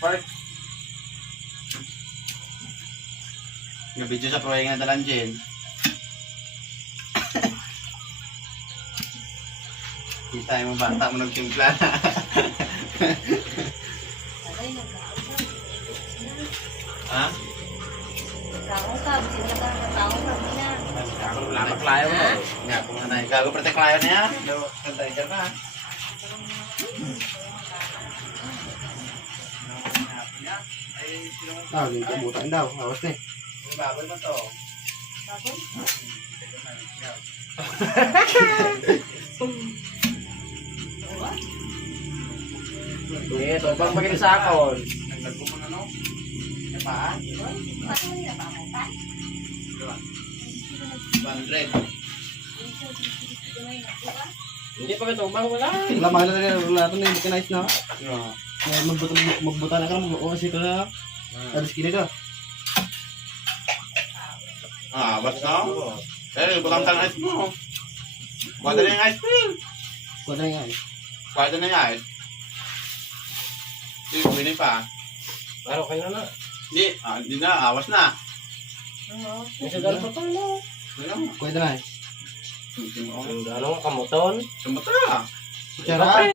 Park. Yung video sa proyeng na dalan dyan. Kita yung bata mo nagtimpla na. Ha? Wala na klayo mo. Nga, kung ano yung gago protect klayo na yan. Kantay ka na. Yung kabutan daw. Awas na eh. Babal mo to. Ito, pang pag-inisakon. Naglag ko muna no? Napaan? 100. Hindi pa katumbang wala. Wala mahal na rin. Wala ito na. Hindi ka nice na. No. Magbuta na ka. Mag-uwas ka na. Alis kini ka. Ah, basta. Eh, butang ka ng ice mo. Kuwada na yung ice cream. Kuha na nga eh. Kuwada na yung ice. Hindi, bumili pa. Pero kayo na. Hindi na, awas na. Kasi dahil pa tayo. Ano? Kuha na eh. Ano, kamuton. Sumata. Kutsara.